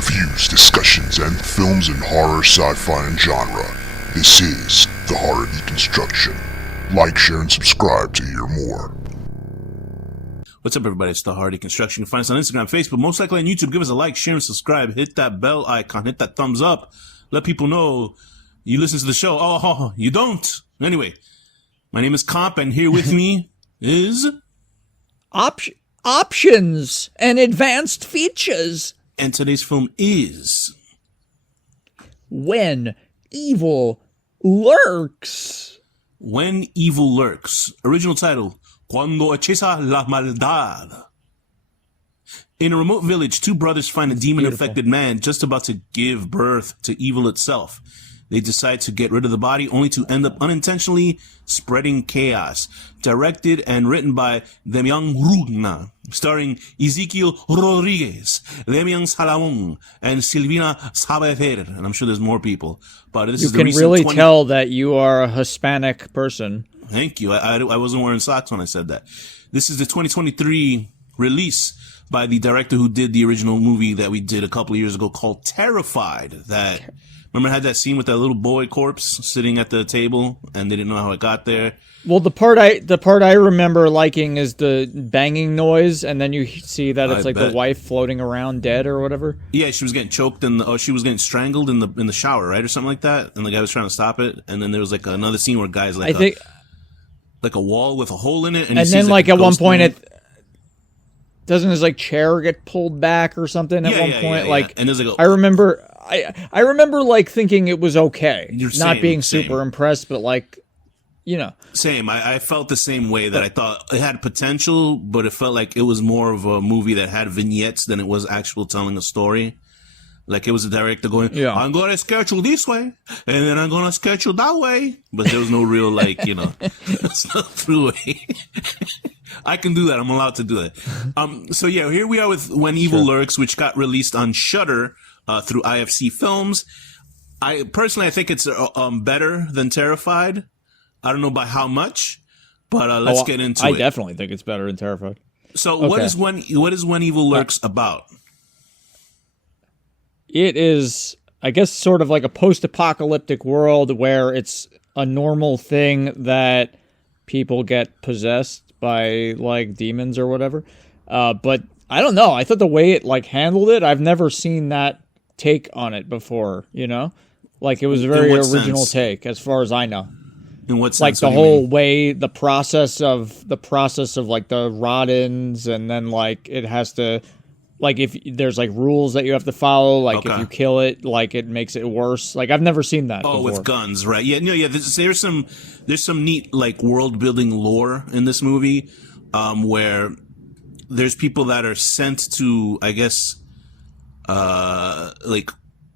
reviews, discussions, and films in horror, sci-fi, and genre. This is The Horror Deconstruction. Like, share, and subscribe to hear more. What's up, everybody? It's The Horror Deconstruction. You can find us on Instagram, Facebook, most likely on YouTube. Give us a like, share, and subscribe. Hit that bell icon. Hit that thumbs up. Let people know you listen to the show. Oh, you don't? Anyway, my name is KOMP, and here with me is... Options and advanced features. And today's film is... When Evil Lurks. When Evil Lurks. Original title, Cuando Accesa la Maldad. In a remote village, two brothers find a demon-affected man just about to give birth to evil itself. They decide to get rid of the body, only to end up unintentionally spreading chaos. Directed and written by Demian Rugna, starring Ezequiel Rodriguez, Demian Salamon, and Silvina Sabater. And I'm sure there's more people. But this is the recent really tell that you are a Hispanic person. Thank you. I wasn't wearing socks when I said that. This is the 2023 release by the director who did the original movie that we did a couple of years ago called Terrified. That... Remember I had that scene with that little boy corpse sitting at the table and they didn't know how it got there? Well, the part I remember liking is the banging noise, and then you see that it's the wife floating around dead or whatever. Yeah, she was getting choked she was getting strangled in the shower, right? Or something like that. And the guy was trying to stop it. And then there was another scene where guys like a wall with a hole in it. And then at one point doesn't his chair get pulled back or something at one point? Yeah. And there's I remember thinking it was okay. Not being super impressed, but Same. I felt the same way, that I thought it had potential, but it felt like it was more of a movie that had vignettes than it was actual telling a story. Like it was a director going, I'm going to sketch you this way, and then I'm going to sketch you that way. But there was no real, it's not through way. I can do that. I'm allowed to do that. So here we are with When Evil Lurks, which got released on Shudder through IFC Films. I think it's better than Terrified. I don't know by how much, but let's get into it. I definitely think it's better than Terrified. So what is When Evil Lurks about? It is, I guess, sort of like a post-apocalyptic world where it's a normal thing that people get possessed by demons or whatever. But I don't know. I thought the way it handled it, I've never seen that take on it before, it was a very original take as far as I know. In what sense? The whole way, the process of the rot-ins, and then it has to, if there's rules that you have to follow, if you kill it, it makes it worse. I've never seen that before. With guns, right? Yeah, no, yeah. There's some neat world building lore in this movie, where there's people that are sent to, I guess,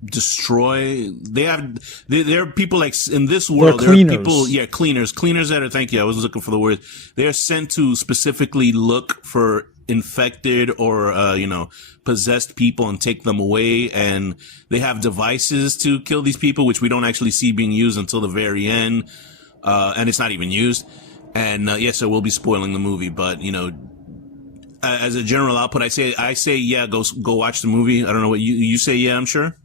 destroy. There are people in this world. There are people, cleaners that are. Thank you. I was looking for the word. They are sent to specifically look for infected or possessed people and take them away, and they have devices to kill these people, which we don't actually see being used until the very end, and it's not even used. And so we'll be spoiling the movie, but as a general output, I say yeah, go watch the movie. I don't know what you say. Yeah, I'm sure.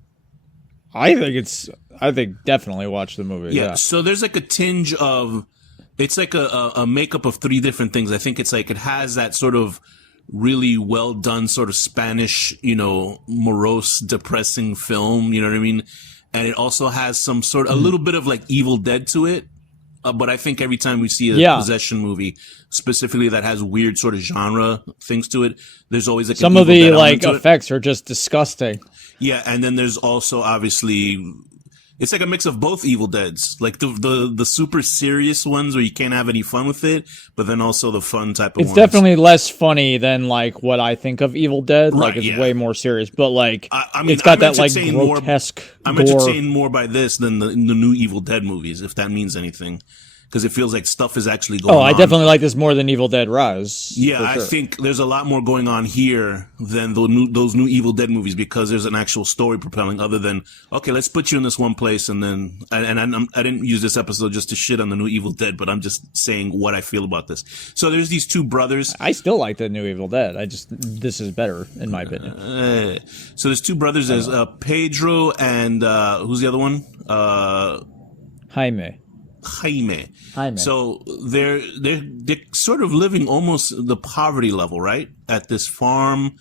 I think definitely watch the movie. Yeah. So there's a tinge of, it's a makeup of three different things. I think it's it has that sort of really well done sort of Spanish, morose, depressing film. You know what I mean? And it also has some sort of a little bit of Evil Dead to it. But I think every time we see a possession movie, specifically that has weird sort of genre things to it, there's always some of the effects are just disgusting. Yeah, and then there's also obviously it's a mix of both Evil Deads, the super serious ones where you can't have any fun with it, but then also the fun type of ones. It's definitely less funny than what I think of Evil Dead. Right, it's way more serious, but it's got that grotesque. I'm entertained more by this than the new Evil Dead movies, if that means anything. because it feels like stuff is actually going on. I definitely like this more than Evil Dead Rise. Yeah, sure. I think there's a lot more going on here than those new Evil Dead movies, because there's an actual story propelling, other than, okay, let's put you in this one place, and then, I didn't use this episode just to shit on the new Evil Dead, but I'm just saying what I feel about this. So there's these two brothers. I still like the new Evil Dead. This is better, in my opinion. So there's two brothers. There's Pedro and, who's the other one? Jaime. So they're sort of living almost the poverty level, right? At this farm,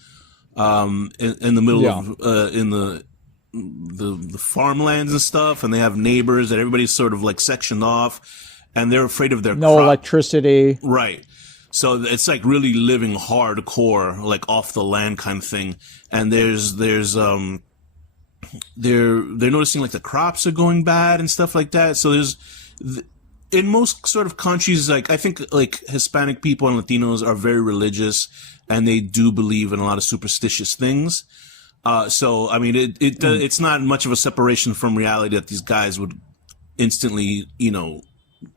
in the middle of in the farmlands and stuff, and they have neighbors that everybody's sort of like sectioned off, and they're afraid of their electricity. Right. So it's like really living hardcore, like off the land kind of thing. And they're noticing like the crops are going bad and stuff like that. So in most sort of countries, like I think like Hispanic people and Latinos are very religious, and they do believe in a lot of superstitious things. So I mean, it's not much of a separation from reality that these guys would instantly,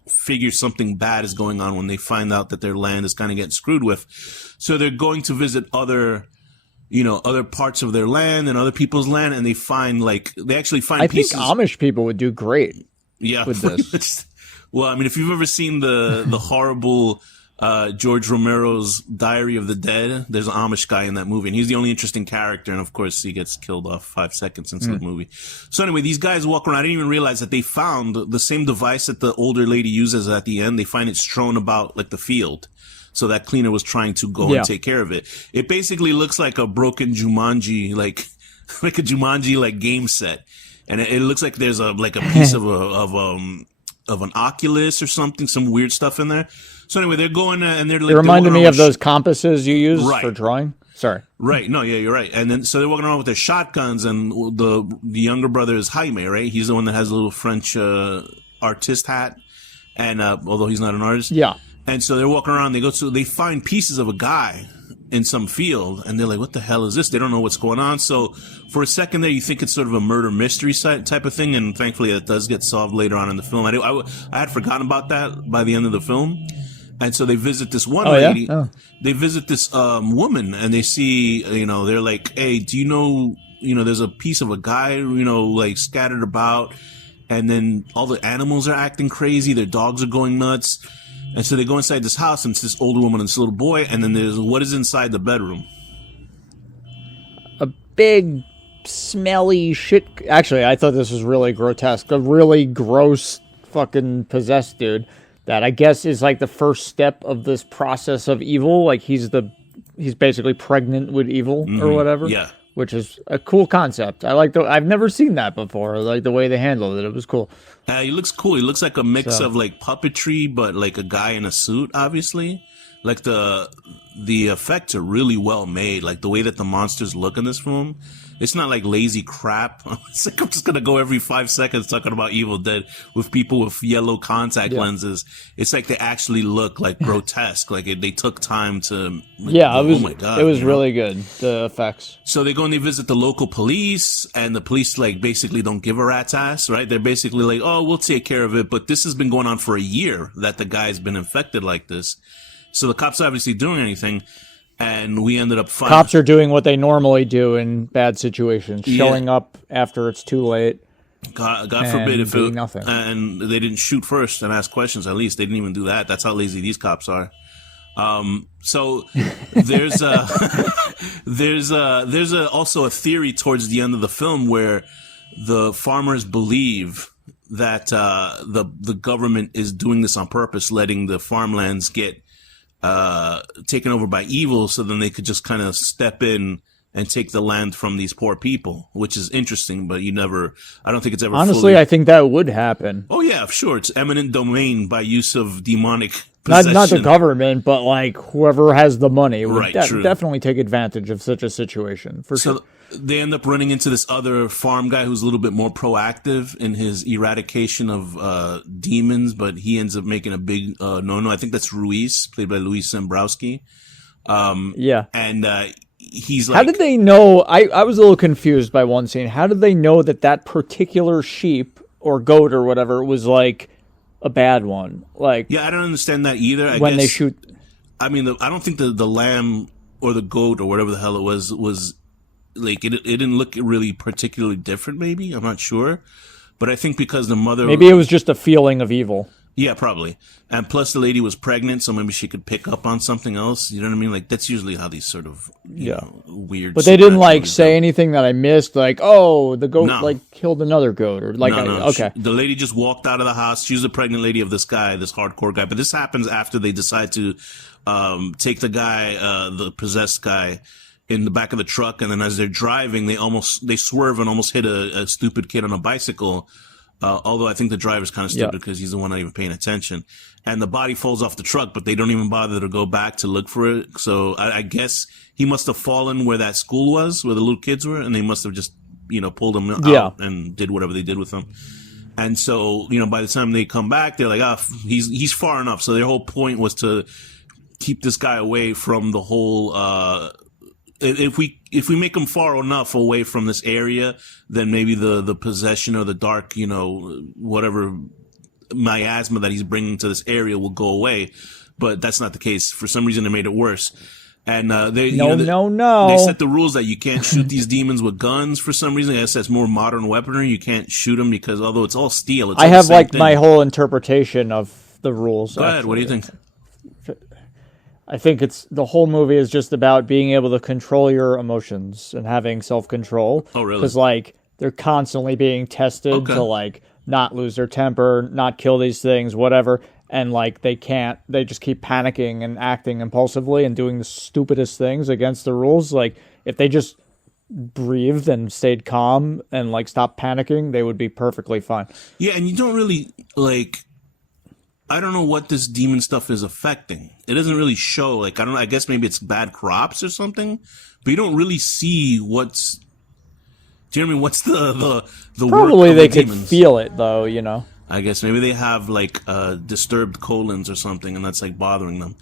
figure something bad is going on when they find out that their land is kind of getting screwed with. So they're going to visit other parts of their land and other people's land, and they actually find pieces. I think Amish people would do great. Yeah, with this. Well, I mean, if you've ever seen the horrible George Romero's Diary of the Dead, there's an Amish guy in that movie, and he's the only interesting character, and of course he gets killed off 5 seconds into the movie. So anyway, these guys walk around. I didn't even realize that they found the same device that the older lady uses at the end. They find it strewn about like the field. So that cleaner was trying to go and take care of it. It basically looks like a broken Jumanji, like a Jumanji game set. And it looks like there's a piece of an Oculus or something, some weird stuff in there. So anyway, they're going and they're like, it reminded me of those compasses you use for drawing. Sorry. Right. No, yeah, you're right. And then so they're walking around with their shotguns, and the younger brother is Jaime, right? He's the one that has a little French artist hat, and although he's not an artist. Yeah. And so they're walking around, they find pieces of a guy in some field, and they're like, what the hell is this? They don't know what's going on. So for a second there, you think it's sort of a murder mystery type of thing, and thankfully that does get solved later on in the film. I had forgotten about that by the end of the film. And so they visit this one lady. Yeah? Oh. They visit this woman, and they see, they're like, hey, do you know, there's a piece of a guy, like scattered about, and then all the animals are acting crazy. Their dogs are going nuts. And so they go inside this house, and it's this older woman and this little boy, and then there's what is inside the bedroom? A big, smelly shit. Actually, I thought this was really grotesque. A really gross, fucking possessed dude that I guess is like the first step of this process of evil. Like he's basically pregnant with evil or whatever. Yeah. Which is a cool concept. I've never seen that before. I like the way they handled it. It was cool. He looks cool. He looks like a mix of like puppetry, but like a guy in a suit, obviously. Like the effects are really well made. Like the way that the monsters look in this film. It's not like lazy crap. It's like I'm just going to go every 5 seconds talking about Evil Dead with people with yellow contact lenses. It's like they actually look like grotesque. Like they took time to... oh my God. It was really good, the effects. So they go and they visit the local police, and the police basically don't give a rat's ass, right? They're basically like, oh, we'll take care of it. But this has been going on for a year that the guy's been infected like this. So the cops are obviously doing anything. And we ended up finding... Cops are doing what they normally do in bad situations, showing up after it's too late. God forbid if it... nothing. And they didn't shoot first and ask questions, at least. They didn't even do that. That's how lazy these cops are. So there's also a theory towards the end of the film where the farmers believe that the government is doing this on purpose, letting the farmlands get taken over by evil, so then they could just kind of step in and take the land from these poor people, which is interesting, but I don't think it's ever honestly, I think that would happen. Oh yeah, sure. It's eminent domain by use of demonic possession. Not the government, but like whoever has the money would true. Definitely take advantage of such a situation, for sure. They end up running into this other farm guy who's a little bit more proactive in his eradication of demons, but he ends up making a big no. I think that's Ruiz, played by Luis Zembrowski. And he's like... How did they know... I was a little confused by one scene. How did they know that particular sheep or goat or whatever was like a bad one. Like, yeah, I don't understand that either. I when guess, they shoot, I mean, I don't think the lamb or the goat or whatever the hell it was like it didn't look really particularly different. Maybe I'm not sure, but I think because the mother, maybe it was just a feeling of evil. Yeah, probably. And plus the lady was pregnant, so maybe she could pick up on something else. You know what I mean? Like, that's usually how these sort of you know, weird. But they didn't like say anything that I missed, like, oh, the goat like killed another goat, or like, okay. The lady just walked out of the house. She was the pregnant lady of this guy, this hardcore guy. But this happens after they decide to take the guy, the possessed guy, in the back of the truck, and then as they're driving, they swerve and almost hit a stupid kid on a bicycle. Although I think the driver's kind of stupid because he's the one not even paying attention. And the body falls off the truck, but they don't even bother to go back to look for it. So I guess he must have fallen where that school was, where the little kids were, and they must have just, pulled him out and did whatever they did with him. And so, by the time they come back, they're like, he's far enough. So their whole point was to keep this guy away from the whole, if we make him far enough away from this area, then maybe the possession or the dark, whatever miasma that he's bringing to this area will go away. But that's not the case. For some reason, they made it worse. And they They set the rules that you can't shoot these demons with guns for some reason. I guess that's more modern weaponry. You can't shoot them because although it's all steel, it's I all have the same thing. my whole interpretation of the rules. Go ahead. What do you think? I think the whole movie is just about being able to control your emotions and having self-control. Oh, really? Because, they're constantly being tested to, not lose their temper, not kill these things, whatever. And, they just keep panicking and acting impulsively and doing the stupidest things against the rules. Like, if they just breathed and stayed calm and, stopped panicking, they would be perfectly fine. Yeah, and you don't really, I don't know what this demon stuff is affecting. It doesn't really show. I guess maybe it's bad crops or something, but you don't really see what's. Do you know what I mean? What's the probably work they of the could demons? feel it though, I guess maybe they have disturbed colons or something, and that's bothering them.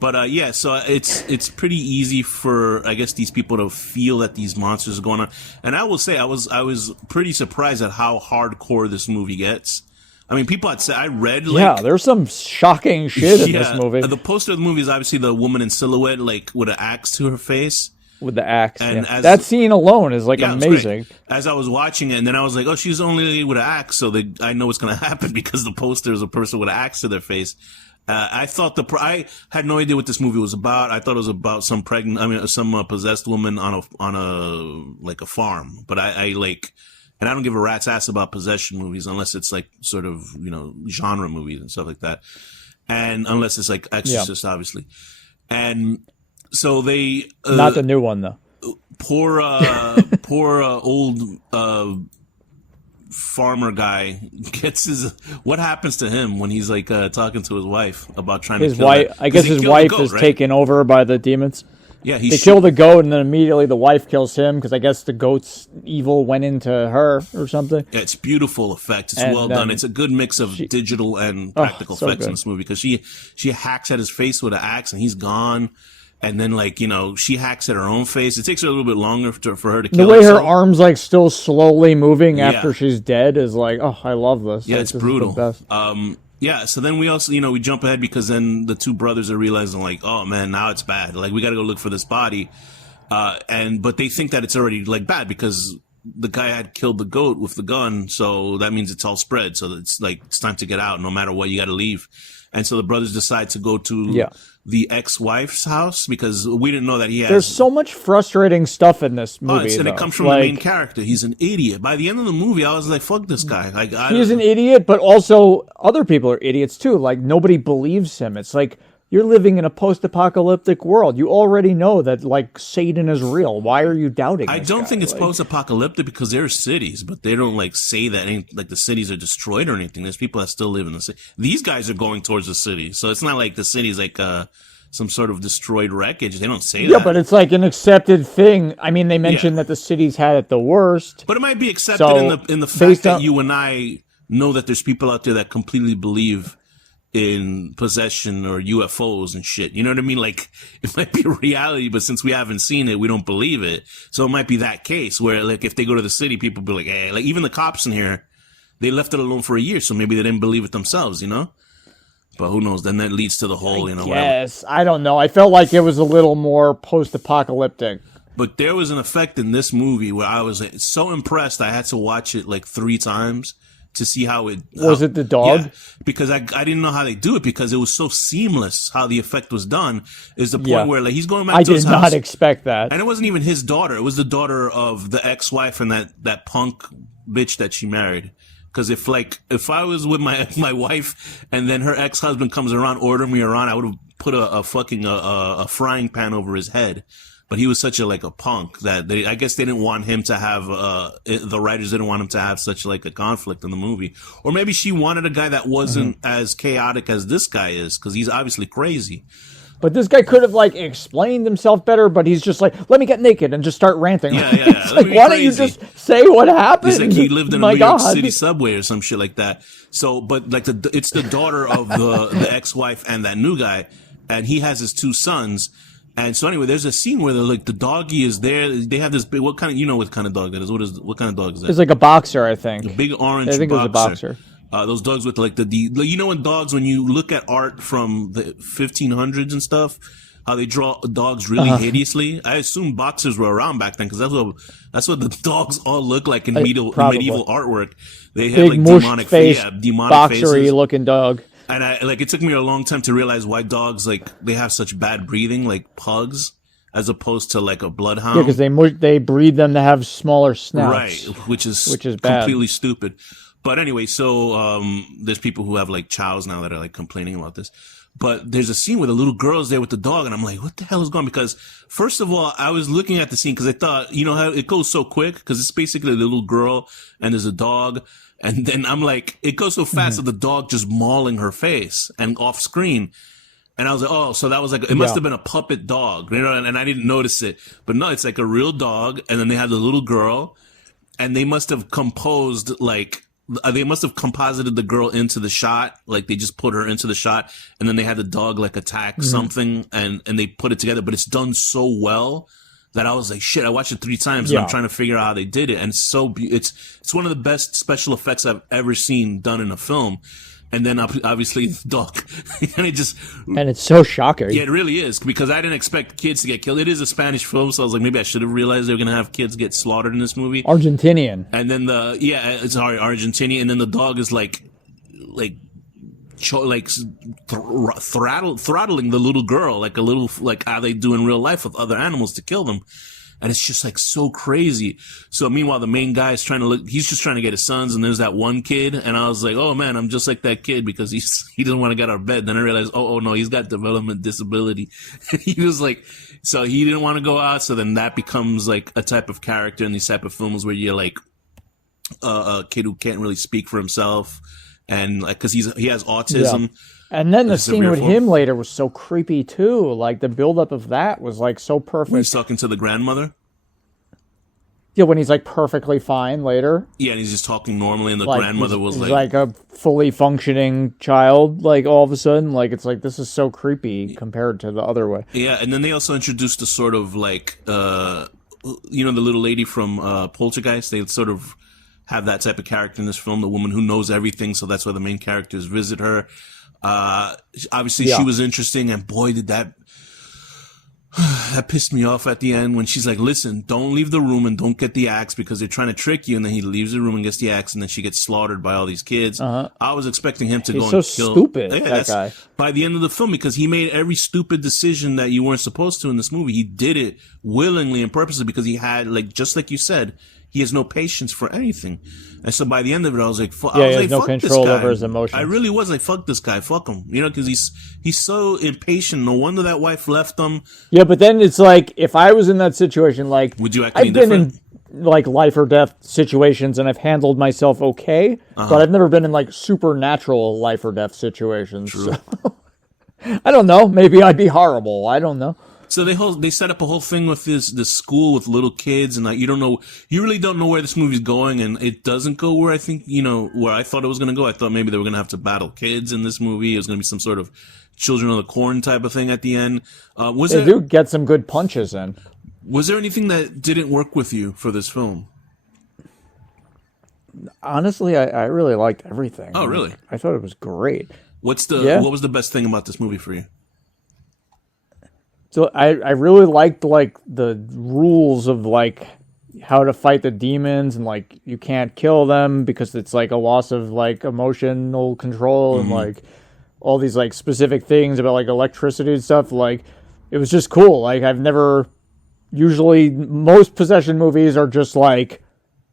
But so it's pretty easy for I guess these people to feel that these monsters are going on. And I will say I was pretty surprised at how hardcore this movie gets. I mean, people had said, I read, there's some shocking shit in this movie. The poster of the movie is obviously the woman in silhouette, with an axe to her face. With the axe. And that scene alone is, amazing. As I was watching it, and then I was like, oh, she's only with an axe, so I know what's going to happen because the poster is a person with an axe to their face. I thought I had no idea what this movie was about. I thought it was about some possessed woman on a farm. But and I don't give a rat's ass about possession movies unless it's sort of, genre movies and stuff like that. And unless it's Exorcist, obviously. And so they... Not the new one, though. Poor old farmer guy gets what happens to him when he's talking to his wife about trying to kill wife. I guess his wife is taken over by the demons. Yeah, they kill the goat, and then immediately the wife kills him because I guess the goat's evil went into her or something. Yeah, it's beautiful effect. It's well done. It's a good mix of digital and practical effects in this movie because she hacks at his face with an axe and he's gone. And then, she hacks at her own face. It takes her a little bit longer for her to kill the way herself. Her arm's still slowly moving after she's dead is I love this. Yeah, it's brutal. Yeah, so then we also, we jump ahead because then the two brothers are realizing oh man, now it's bad. We got to go look for this body. But they think that it's already bad because the guy had killed the goat with the gun. So that means it's all spread. So it's time to get out. No matter what, you got to leave. And so the brothers decide to go to the ex-wife's house because we didn't know that he has... There's so much frustrating stuff in this movie. And it comes from the main character. He's an idiot. By the end of the movie, I was like, fuck this guy. He's an idiot, but also other people are idiots too. Nobody believes him. It's you're living in a post-apocalyptic world. You already know that, Satan is real. Why are you doubting this I don't guy? think it's post-apocalyptic because there are cities, but they don't, say that the cities are destroyed or anything. There's people that still live in the city. These guys are going towards the city, so it's not like the city's some sort of destroyed wreckage. They don't say that. Yeah, but it's an accepted thing. I mean, they mentioned that the cities had it the worst. But it might be accepted in the fact that you and I know that there's people out there that completely believe in possession or UFOs and shit. You know what I mean? It might be a reality, but since we haven't seen it, we don't believe it. So it might be that case where, if they go to the city, people be like, hey, even the cops in here, they left it alone for a year, so maybe they didn't believe it themselves, you know? But who knows? Then that leads to the whole, you know, yes, I don't know. I felt like it was a little more post-apocalyptic. But there was an effect in this movie where I was so impressed I had to watch it like 3 times to see how it... Was it the dog? Yeah, because I didn't know how they do it because it was so seamless how the effect was done. Is the point where like he's going back to his house. I did not expect that. And it wasn't even his daughter. It was the daughter of the ex-wife and that punk bitch that she married. Because if I was with my wife and then her ex-husband comes around ordering me around, I would have put a frying pan over his head. But he was such a punk that I guess they didn't want him to have the writers didn't want him to have such like a conflict in the movie. Or maybe she wanted a guy that wasn't as chaotic as this guy is because he's obviously crazy. But this guy could have like explained himself better, but he's just like, let me get naked and just start ranting. Yeah. It's like, why don't you just say what happened? He's like he lived in a New York City subway or some shit like that. So, but like it's the daughter of the ex-wife and that new guy, and he has his 2 sons. And so anyway, there's a scene where the doggy is there. They have this big, what kind of dog that is? What kind of dog is that? It's like a boxer, I think. A big orange boxer. I think it was a boxer. Those dogs with like you know, when dogs, when you look at art from the 1500s and stuff, how they draw dogs really hideously. I assume boxers were around back then because that's what the dogs all look like in medieval artwork. They had big like demonic face, demonic boxery looking dog. And it took me a long time to realize why dogs they have such bad breathing, like pugs, as opposed to like a bloodhound. Yeah, because they breed them to have smaller snouts, right? Which is bad. Completely stupid. But anyway, so there's people who have like chows now that are like complaining about this. But there's a scene where the little girl's there with the dog, and I'm like, what the hell is going on? Because first of all, I was looking at the scene because I thought, you know how it goes so quick because it's basically a little girl and there's a dog. And then I'm like, it goes so fast that the dog just mauling her face and off screen. And I was like, oh, so that was like, it must have been a puppet dog, you know, and I didn't notice it. But no, it's like a real dog. And then they have the little girl and they must have composited the girl into the shot. Like they just put her into the shot and then they had the dog like attack something and they put it together. But it's done so well that I was like, shit, I watched it 3 times and I'm trying to figure out how they did it. And it's one of the best special effects I've ever seen done in a film. And then obviously the dog, and it's so shocking. Yeah, it really is because I didn't expect kids to get killed. It is a Spanish film, so I was like, maybe I should have realized they were going to have kids get slaughtered in this movie. Argentinian. And then Argentinian. And then the dog is throttling the little girl like how they do in real life with other animals to kill them. And it's just like so crazy. So meanwhile, the main guy is he's just trying to get his sons. And there's that one kid. And I was like, oh man, I'm just like that kid because he doesn't want to get out of bed. Then I realized, oh no, he's got development disability. He was like, so he didn't want to go out. So then that becomes like a type of character in these type of films where you're like a kid who can't really speak for himself. And like, cause he has autism. Yeah. And then the scene with him later was so creepy too. Like the buildup of that was like so perfect. When he's talking to the grandmother. Yeah, when he's like perfectly fine later. Yeah, and he's just talking normally, and the grandmother was like a fully functioning child. Like all of a sudden, like it's like this is so creepy compared to the other way. Yeah, and then they also introduced the sort of like, the little lady from Poltergeist. They sort of have that type of character in this film, the woman who knows everything. So that's why the main characters visit her. Obviously she was interesting, and boy, did that pissed me off at the end when she's like, listen, don't leave the room and don't get the axe because they're trying to trick you. And then he leaves the room and gets the axe, and then she gets slaughtered by all these kids. I was expecting him to go and kill. He's so stupid, that guy. By the end of the film, because he made every stupid decision that you weren't supposed to in this movie. He did it willingly and purposely because he had, like, just like you said, he has no patience for anything. And so by the end of it, I was like, he has no control over his emotions. I really was like, fuck this guy, fuck him. You know, because he's so impatient. No wonder that wife left him. Yeah, but then it's like, if I was in that situation, like, would you act I've been in like life or death situations and I've handled myself okay, but I've never been in like supernatural life or death situations. True. So, I don't know. Maybe I'd be horrible. I don't know. So they set up a whole thing with this school with little kids, and like you really don't know where this movie's going, and it doesn't go where I think where I thought it was going to go. I thought maybe they were going to have to battle kids in this movie. It was going to be some sort of Children of the Corn type of thing at the end. They do get some good punches in. Was there anything that didn't work with you for this film? Honestly, I really liked everything. Oh, really? I thought it was great. What was the best thing about this movie for you? So I really liked like the rules of like how to fight the demons, and like you can't kill them because it's like a loss of like emotional control, and like all these like specific things about like electricity and stuff. Like it was just cool. Like I've never usually most possession movies are just like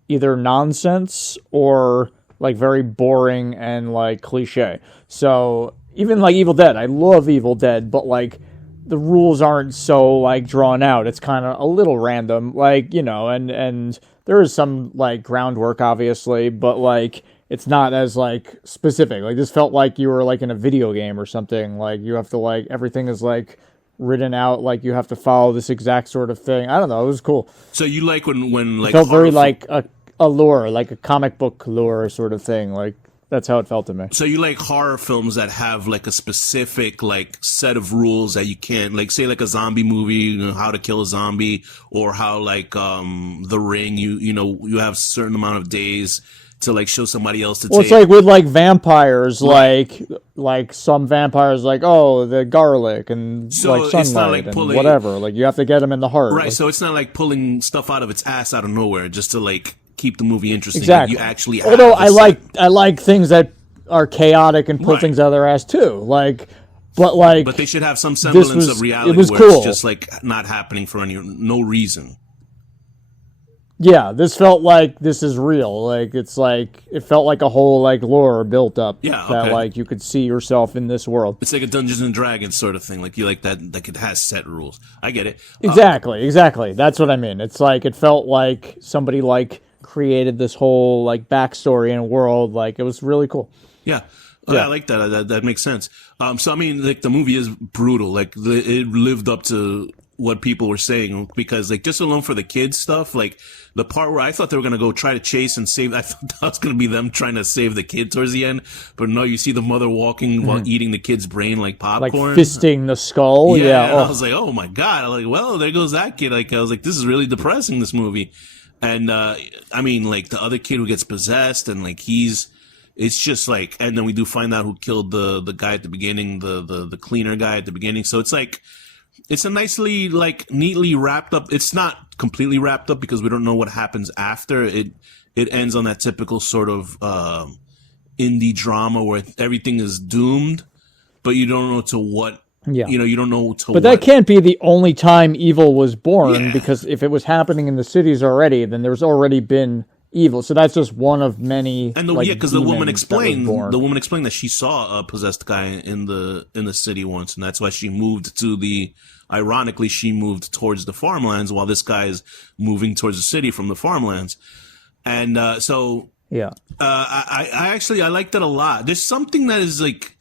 either nonsense or like very boring and like cliche. So even like Evil Dead, I love Evil Dead, but like the rules aren't so like drawn out. It's kind of a little random, like, you know, and there is some like groundwork obviously, but like it's not as like specific. Like this felt like you were like in a video game or something. Like you have to like everything is like written out, like you have to follow this exact sort of thing. I don't know, it was cool. So you like when like it felt very like a lure, like a comic book lure sort of thing. Like that's how it felt to me. So you like horror films that have like a specific like set of rules that you can't, like say like a zombie movie, you know, how to kill a zombie, or how like The Ring, you know you have a certain amount of days to like show somebody else to take. Well, it's like with like vampires, like some vampires, like the garlic and so like sunlight, it's not like and pulling, whatever. Like you have to get them in the heart, right? Like, so it's not like pulling stuff out of its ass out of nowhere just to like keep the movie interesting. exactly. Like, you actually have although I like things that are chaotic and pull Right. things out of their ass too. Like, but they should have some semblance of reality. It was where cool. It's just like not happening for no reason. Yeah, this felt like this is real. Like it's like it felt like a whole like lore built up. Yeah, that okay. like you could see yourself in this world. It's like a Dungeons and Dragons sort of thing. Like you like that it has set rules. I get it. Exactly. That's what I mean. It's like it felt like somebody like created this whole like backstory and world. Like it was really cool. Yeah. I like that. That makes sense. So I mean, like the movie is brutal. Like it lived up to what people were saying, because like just alone for the kids stuff, like the part where I thought they were going to go try to chase and save, I thought that was going to be them trying to save the kid towards the end. But no, you see the mother walking while eating the kid's brain like popcorn. Like fisting the skull. Yeah. I was like, oh my God. I'm like, well, there goes that kid. Like, I was like, this is really depressing, this movie. And, I mean, like the other kid who gets possessed and like it's just like, and then we do find out who killed the guy at the beginning, the cleaner guy at the beginning. So it's like, it's a nicely, like, neatly wrapped up. It's not completely wrapped up because we don't know what happens after. It ends on that typical sort of indie drama where everything is doomed, but you don't know to what. Yeah. You know, you don't know to but what. that can't be the only time evil was born, because if it was happening in the cities already, then there's already been evil. So that's just one of many. And because the woman explained that she saw a possessed guy in the city once, and that's why she moved to ironically, she moved towards the farmlands while this guy is moving towards the city from the farmlands. And I like that a lot. There's something that is like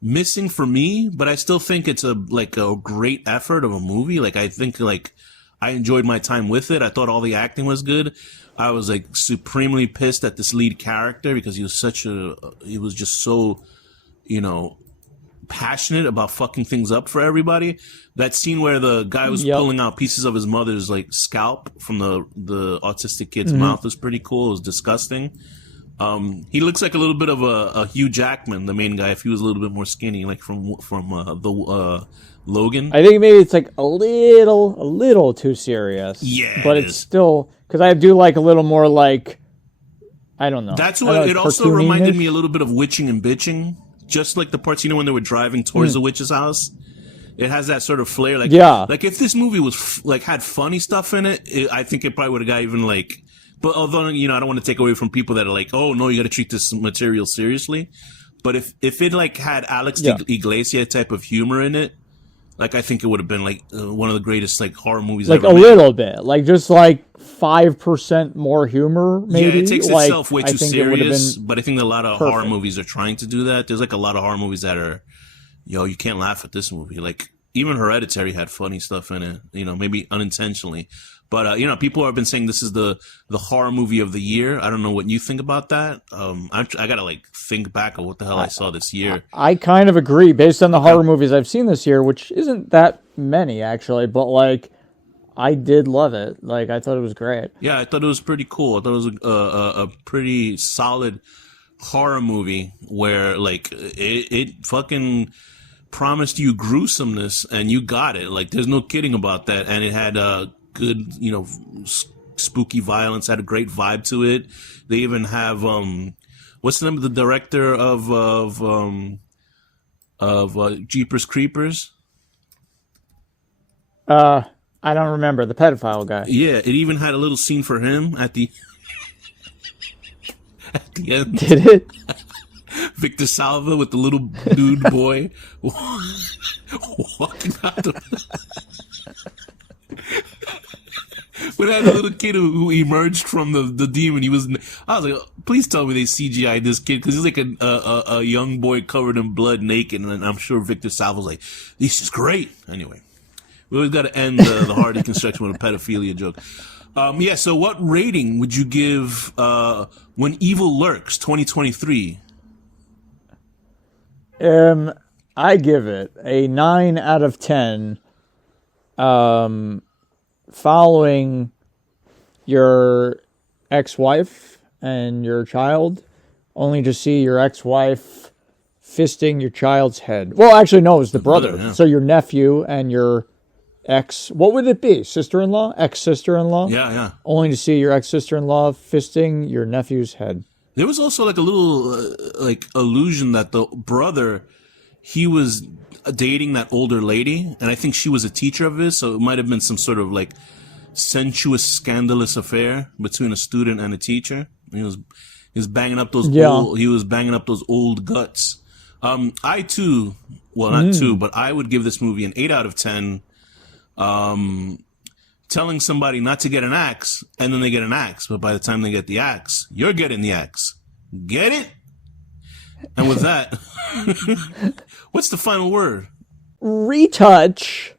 missing for me, but I still think it's a great effort of a movie. Like I think like I enjoyed my time with it. I thought all the acting was good. I was like supremely pissed at this lead character because he was just so, you know, passionate about fucking things up for everybody. That scene where the guy was pulling out pieces of his mother's like scalp from the autistic kid's mouth was pretty cool. It was disgusting. He looks like a little bit of a Hugh Jackman, the main guy, if he was a little bit more skinny, like from Logan. I think maybe it's like a little too serious. Yeah, but it's still, because I do like a little more like, I don't know. That's what it also reminded me a little bit of Witching and Bitching, just like the parts, you know, when they were driving towards the witch's house. It has that sort of flair, like like if this movie was like had funny stuff in it, I think it probably would have got even like. But although, you know, I don't want to take away from people that are like, oh no, you got to treat this material seriously. But if it like had Alex Iglesias type of humor in it, like I think it would have been like one of the greatest like horror movies like ever a made. little bit, like just like 5% more humor, maybe. Yeah, it takes like, itself way too serious. But I think a lot of horror movies are trying to do that. There's like a lot of horror movies that are, you can't laugh at this movie. Like even Hereditary had funny stuff in it, you know, maybe unintentionally. But, you know, people have been saying this is the horror movie of the year. I don't know what you think about that. I got to, like, think back of what the hell I saw this year. I kind of agree, based on the horror movies I've seen this year, which isn't that many, actually. But, like, I did love it. Like, I thought it was great. Yeah, I thought it was pretty cool. I thought it was a pretty solid horror movie where, like, it fucking promised you gruesomeness, and you got it. Like, there's no kidding about that. And it had good, you know, spooky violence, had a great vibe to it. They even have what's the name of the director of Jeepers Creepers? I don't remember, the pedophile guy. Yeah, it even had a little scene for him at the at the end. Did it? Victor Salva with the little dude boy walking out the when I had a little kid who emerged from the demon, I was like, please tell me they CGI'd this kid, because he's like a young boy covered in blood, naked, and I'm sure Victor Salva's like, this is great. Anyway, we always got to end the hard deconstruction with a pedophilia joke. Yeah, so what rating would you give When Evil Lurks 2023? I give it a 9 out of 10. Following your ex-wife and your child, only to see your ex-wife fisting your child's head. Well, actually, no, it was the brother. Yeah. So your nephew and your what would it be? Sister-in-law? Ex-sister-in-law? Yeah. Only to see your ex-sister-in-law fisting your nephew's head. There was also like a little like allusion that the brother, he was dating that older lady, and I think she was a teacher of his, so it might have been some sort of like sensuous, scandalous affair between a student and a teacher. He was banging up those old guts. I too, well, not two, but I would give this movie an 8 out of 10. Telling somebody not to get an axe, and then they get an axe, but by the time they get the axe, you're getting the axe. Get it? And with that, what's the final word? Retouch.